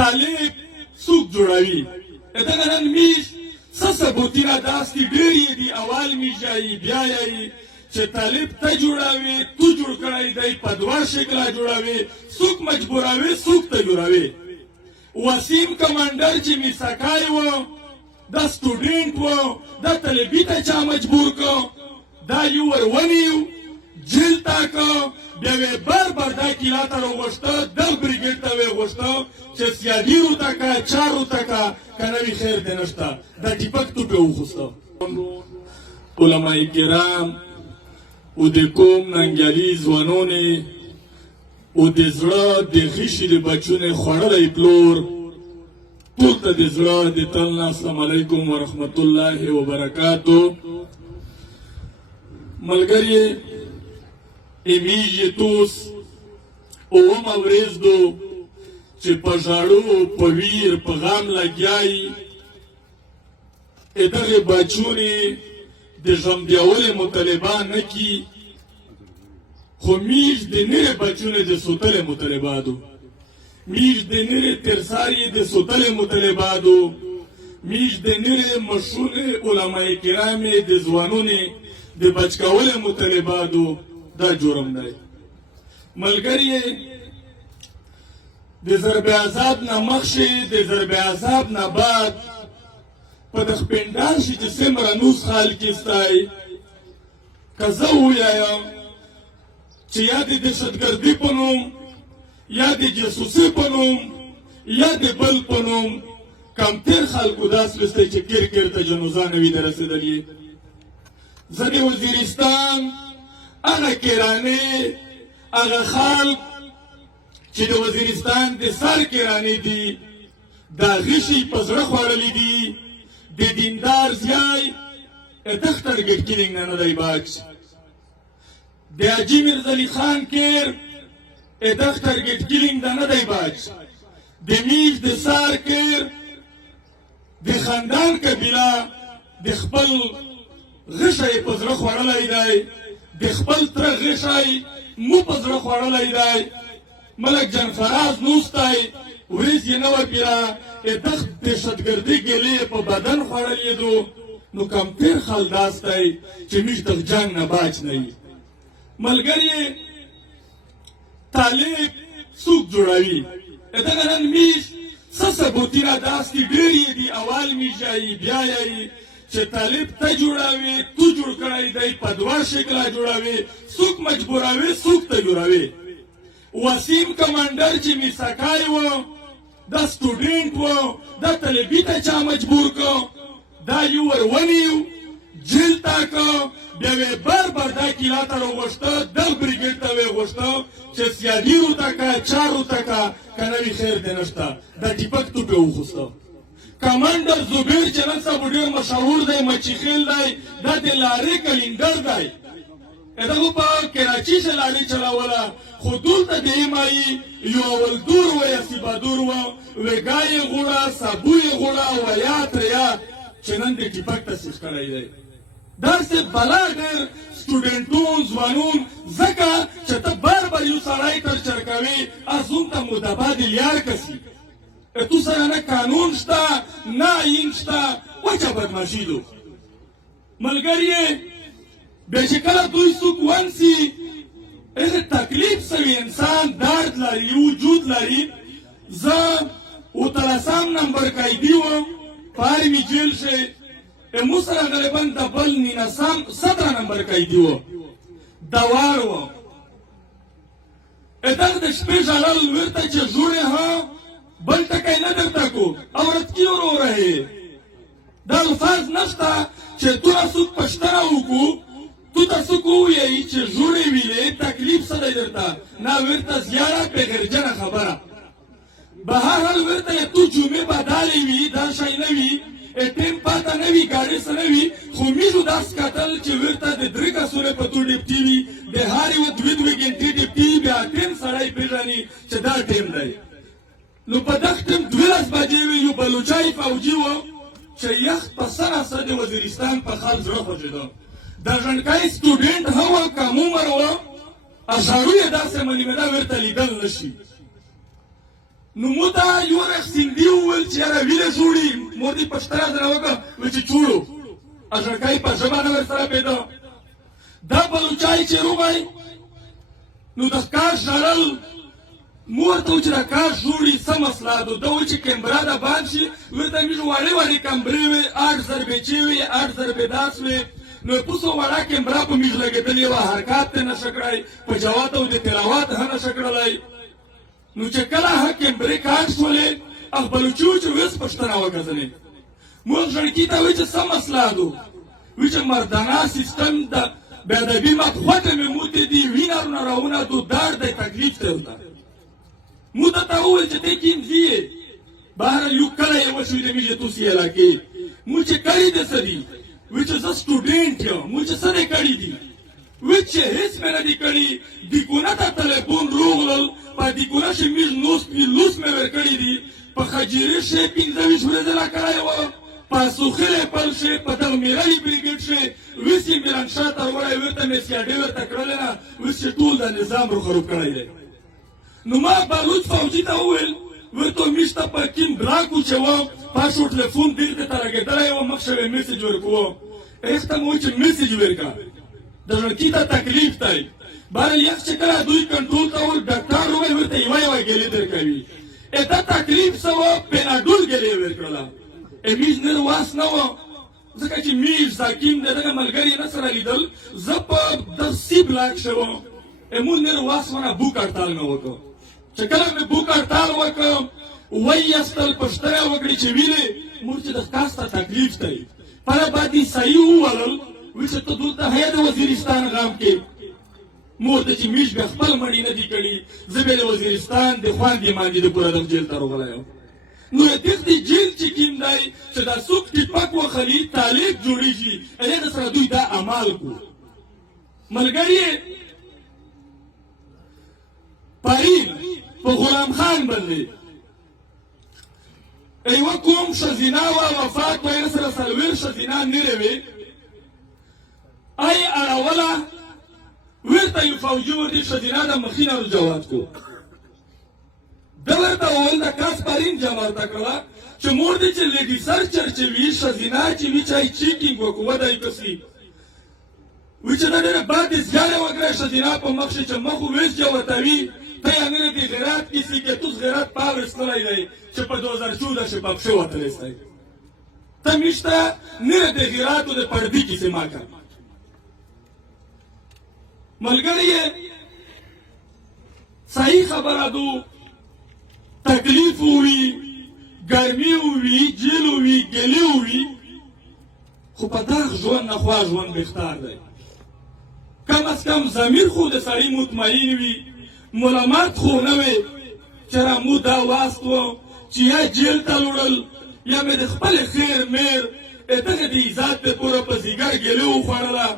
طالب څوک جوړوي دغه نن میش څه ثبوتونه داسې ډېر یې دي اول میش یایي بیا یایي چې طالب ته جوړوي تو جوړ کړی دی په دوه شکله جوړوي څوک مجبوروي څوک ته جوړوي وسیم کمانډر چې میساکای و دا سټوډنټ و دا طالبي ته چا مجبور کو دا یو ور ونیو جیل تاکو بیا وی بار دا کیلا ته راغوښته دغ بریګیډ ته وغوښته چې سیادیرو تکا چارو تکا کنه وی خیر دی نشته دا ټیپک تو په وخوسته علماء کرام او د کوم ننګیالي ځوانونه او د زړه د غشي د بچونه خوړلی پلور ټول ته د زړه د تل نه السلام علیکم ورحمت الله وبرکاتو ملګری ایمیږي توس اومه ورځ دو چې په ژاړو په ویر په غم لګیایي دغه بچونې د ژمدیولې مطالبه نه کي خو میش د نرې بچونې د سوتلې مطالباتو میش د نرې ترسارې د سوتلې مطالباتو میش د نرې مشهورې علماء کرامې د ځوانونې د بچ کولې مطالباتو دا جرم دی ملګری د ضرب عذاب نه مخشي د ضرب عذاب نه بعد په د خپندان شي چې څومره نوس خال کېستی که زه ووایم چې یا د دهشتګردي په نوم یا د جاسوسي په نوم یا د بل په نوم کم تېر خلکو داس لستی چې کیر ته جنوزانه وي د رسېدلي زه د وزیرستان هغه کرانې هغه خلک چې د وزیرستان د سر کرانې دي دا غشي په زړه خوړلي دي د دیندار زیای دغ ټارګټ کیلینګ نه دی باچ د حاجي میرزعلي خان کیر دغ ټارګټ کیلینګ نه دی باچ د میش د سار کیر د خاندان قبیله د خپل غشی په زړه خوړلی دی د خپل تره غشی مو په زړه خوړلی دی ملک جان فراز نوستی ورځ یې نه وه پیره دغ دهشتګردي ګیلې په بدن خوړلې دو نو کم تېر خل داستی چې میش دغ جنګ نه باچ نه وي ملګری طالب څوک جوړوي دغه نن میش څه ثبوتونه داسې ډېر یې دي اول میش یایي بیا یایي چې طالب ته جوړوي تو جوړ کړی دی په دوه شکله جوړوي څوک مجبوروي څوک ته جوړوي وسیم کمانډر چې میساکای و دا سټوډنټ و دا طالبي ته چا مجبور کو دا یو ور ونیو جیل تاکو بیا وی بار دا کیلا ته راغوښته دغ بریګیډ ته وغوښته چې سیادیرو تکا چارو تکا کنه وی خیر دی نشته دا ټیپک تو په وخوسته کمانډر زبیر چې نن سبا ډېر مشهور دی مچیخیل دی دا د لارې کلینډر دی دغه په کراچي چې لارې چلوله خو دلته د ایمایي یو اول دور و یا سیبادور و وګای غوړه سابوی غوړه و یا تریا چې نن د ټیپک تاسیس کړی دی داسې بلا ډېر سټوډنټون ځوانون ځکه چې ته بار یو سړی ټرچر کوې ازون ته متبادل یار کسي تو سره نه قانون شته نه آیین شته وچه بدماشي دو ملګری بیا چې کله دوی څوک ونسي تکلیف سوي انسان درد لري وجود لري زه اتلسم نمبر قیدي وم په آرمي جیل شي مو سره غالبا د بل 17 نمبر قیدي و دوار و دغه د شپې ژړل ورته چې جوړې ها بل ټکی نه درته کو عورت کی ورو رہے دا الفاظ نشته چې تو څوک پښتنه وکړو تو ته څوک ووایي چې جوړې ویلې تکلیف څه دی درته نه ورته زیاره بغیرجنه خبره به هر حال ورته تو جمعې بدالې وي دا شی نه وي ټیم پاته نه وي ګاډۍ څه نه وي خو میږو داسې کتل چې ورته د 3 کسونه په تو ډیپټي وي د هر یوه 2 ګنټې ډیپټي بیا ټیم سړی پېژني چې دا ټیم دی نو په دغه ټیم 12 بجې وي یو بلوچای فوجي و چې یخ په سره سره د وزیرستان په خال زړه خوځېده د ژڼکای سټوډنټ هم و کم عمر و اشارو یې داسې منیمېده ورته لیدل نه شي نو مو ته یو رخ سیندي وویل چې یاره ویله جوړي مور دې پښتنه درنه وکړه ویل چې چوړو اشرکای په ژبه نه ورسره پیدا دا بلوچای چې روبای نو د ښکار ژړل مور ته و چې دا کار جوړي څه مسله ده ده وایي چې کیمرا ده بند شي ورته موږ وړې وړې کمرې وې 8 روپۍ وې 8 روپۍ داس وې نو پوسو وړه کیمرا په موږ لګېدلې وه حرکات ته نشه کړی په جوات او د تلاوت هم نشه کړلی نو چې کله هغه کیمرې کاټ شولې هغه بلوچي و چې ویس پښتنه وګرځلې موږ ژړکي ته وایي چې څه مسله ده وایي چې مردانه سیستم د بېادبي مدخوټه مې موتې دي وینرونه راونه دو درد دی تکلیف ته ورته مو ته وویل چې ته کیم ځې بهر یو کله یې وشوې د مې توسي علاقې مو چې کړي دې څه دي وایي چې زه سټوډنټ یم مو چې څه دې کړي دي وایي چې هېڅ مې نه دي کړي دیګونه ته تلیفون روغلل په دیګونه چې موږ لوس مې ورکړي دي په خجیرې شی 15 ورځې لا کړی وه په سوخلې پل شی په دغه میرلي بریګېډ شی اوس یې میرانشاه ته وړی ورته مې سیاډۍ ورته کړلې نه اوس چې ټول دا نظام روخروب کړی دی نو ما بلوچ فوجي ته وویل ورته موږ ته په کیم بلاک وچوم پاسو ټلیفون دلته ته لګېدلی وم مخ شوی میسج ورکوم هغې ته مې وویل چې میسج ورکړه د ژړکي ته تکلیف دی بهر یخ چې کله دوی کنټرول ته ول ډاکټر وویل ورته یوه ګیلې درکوي دا تکلیف څه وه پیناډول ګیلې ورکړله میز نن واس نه وه ځکه چې میز زاکیم د دغه ملګري نه سره لیدل زه په د سی بلاک شوم مونږ نن واس ونه بوک هړتال مې وکړ چې کله مې بوک هړتال وکړ ویستل پښتنه وکړي چې ویلې موږ چې د تاسو ته تکلیف دی پر باندې صحیح وولل وایي چې ته دلته هیا د وزیرستان غام کې مور ته چې میش بیا خپل مړي نه دي کړي زه بیا د وزیرستان د خواندې ماندې د پوره دغه جیل ته راغلی یم نو دغه جیل چې کوم دی چې دا څوک ټیپک وخلي طالب جوړېږي هغې سره دوی دا عمل کړو ملګري پرین په غلام خان باندې یوه کوم ښځینه وه وفات وه یې سره څلوېښت ښځینه نرې وې ای اړوله ورته یو فوجي ورته ښځینه د مخینه جواب کړو ده ورته وویل د کاس پرین جمع ورته کړله چې مور دې چې لیډي سرچر چې وي ښځینه چې وي چې چیکینګ وکړو ودی کسي وایي چې دا ډېره بد زیاړه وکړه ښځینه په مخ چې مخ ویس جوتوي ته یې نه دې غیرات کیسې کې توس غیرات پاورستلی دی چې په 2014 کې په پښه وتلی ته میشته نه د غیراتو د پردي کیسې ما کړه ملګری صحیح خبره دو تکلیف وي ګرمي وي جیل وي ګلې وي خو په دغه ژوند نه خوا ژوند بهتر دی کم از کم ضمیر خو د سړي مطمئن وي ملامت خو نه وي چې رامو دا واست و چې یا جیل ته وړل یا مې د خپل خیر میر دغه د عزت دپاره په ځیګر ګلې وخوړله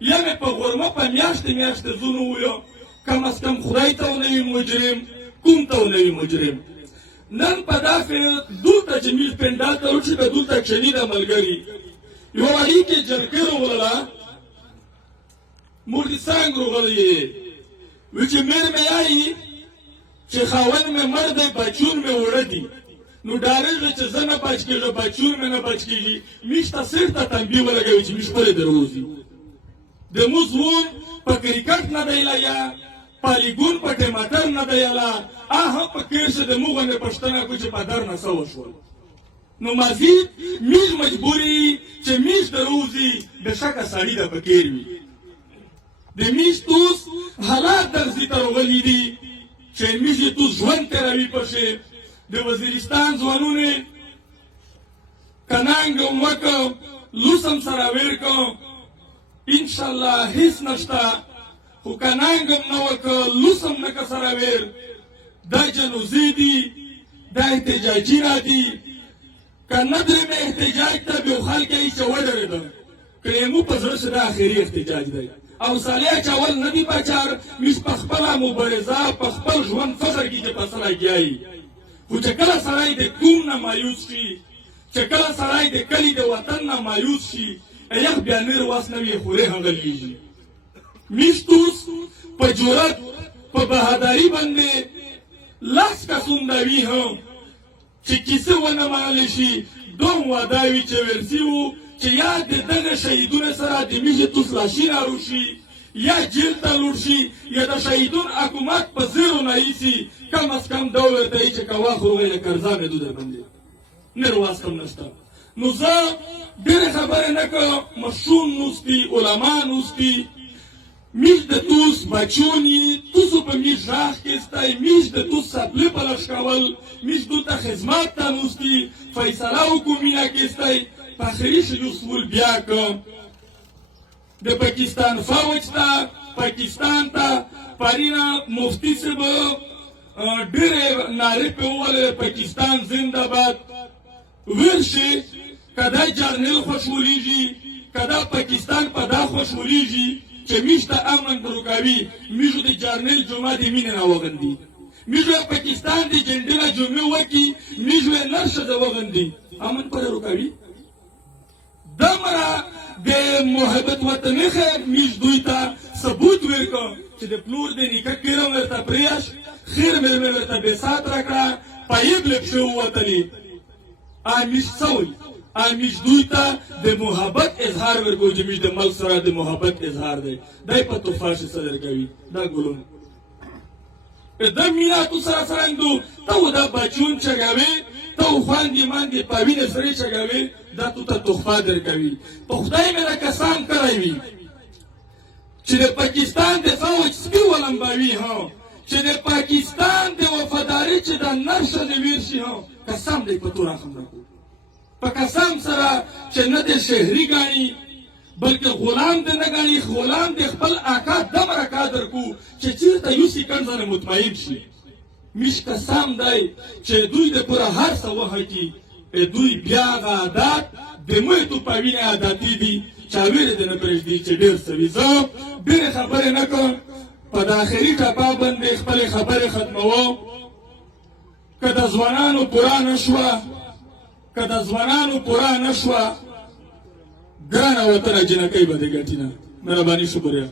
یا مې په غرمه په میاشتې زونو ویو کم از کم خدای ته ونه وي مجرم کوم ته ونه وي مجرم نن په داسې دلته چې موږ پنډال ته وشي که دلته کښېني د ملګري یوه اړیکې جلکۍ راوړله موږ دې څنګه راغلی یې وایي چې میر مې یایي چې خاوند مې مړ دی بچون مې وړه دي نو ډارېږي چې زه نه بچ کېږم بچون مې نه بچ کېږي موږ ته صرف ته تنبیه ولګوي چې موږ خپلې دروځي د موږ ژوند په کرکټ نه دی لیا پالیګون په ټماټر نه دی یلا هغه په کیر چې د موږ نه پښتنه کو چې په در نه څه وشول نو مزید موږ مجبوري چې موږ دروځي بېشکه سړي ده په کیر وي د موږ توس حالات درځي ته راغلي دي چې موږ یې توس ژوند تېروي پسې د وزیرستان ځوانونه کنانګ وکړ لوس هم سره ویر کړ انشاءالله هیڅ نشته خو کنانګ هم نه وکړ لوس هم نه که سره ویر دا جنوزي دي دا احتجاجي را دي که نه درېمه احتجاج ته بې خلک یې چې ودرېده که یې مو په زړه چې دا اخري احتجاج دی او صالح چول نه دي پچار موږ په خپله مبارزه په خپل ژوند فخر کې چې په څه لګیا یي خو چې کله سړی د قوم نه مایوس شي چې کله سړی د کلي د وطن نه مایوس شي یخ بیا نر واس نه وي خورې هغه لیږي موږ توس په جرأت په بهادري باندې لاس کسون دا وی هم چې کیسه ونه منلی شي دوم واده وي چې ویل سوي چې یا د دغه شهیدونو سره د میژې توسلاشي نارو شي یا جیل ته لوړ شي یا د شهیدون حکومت په زیرو نه ایسي کم از کم دا ورته وایي چې که واخلو غیر قرضه مې دو در باندې نر واسطم نشته. نو زه ډېرې خبرې نه کوم. مشون نوستی علما نوستی میش د توس بچونی توسو په میش راخ کېستی میش د توس سپلی پلش کول میش دو ته خدمت ته نوستی فیصله حکومینه کېستی په آخري شي سول بیا که د پاکستان فوج ته پاکستان ته پرینا مفتی صاحب ډېرې نارې پې وویلې پاکستان زنده باد ویل شي که دا جرنیل خوشحالیږي که دا پاکستان په دا خوشحالیږي چې میش ته امن رکوي میشو د جرنیل جمعه د مینې نه وغندي میشو پاکستان د جنډې نه جمعې وکړي میشو یې نر ښځه وغندي امن پرې رکوي دمره د محبت وطني خیر میش دوی ته ثبوت ورکړه چې د پلور د نیکه کیره ورته پریاش خیر مې ورته بسات راکړه پایب لږ شو ووتلې میش څه میش دوی ته د محبت اظهار ورکوي چې میش د ملک سره د محبت اظهار دی دی په تحفه شي څه درکوي دا ګلون د مینا تو سره سرنګدو ته دا بچون چګوي ته خواندې ماندې په وینې سرې چګوي دا تو ته تحفه درکوي په خدای مې دا قسم کړی وي چې د پاکستان د فوج سپي ولمبوي چې د پاکستان د وفاداري چې دا نر ښځې ویر شي قسم دی په تو راخم راکو په قسم سره چې نه د شهري ګاڼي بلکې غلام د نه ګاڼي غلام د خپل آقا دمره قادر کو چې چېرته یو سیکنډ ځانه مطمئن شي میش قسم دی چې دوی د پوره هر څه وهکي دوی بیا هغه عادات د میتو په وینې عادتي دي چا ویلې دې نه پرېږدي چې ډېر څه وي زه ډېرې خبرې نه کوم په د آخري ټپه باندې خپلې خبرې ختموم که د ځوانانو پوره نه شوه که د ځوانانو پوره نه شوه ګرانه وطنه جنکۍ به دې ګټي نه. مهرباني شکریه.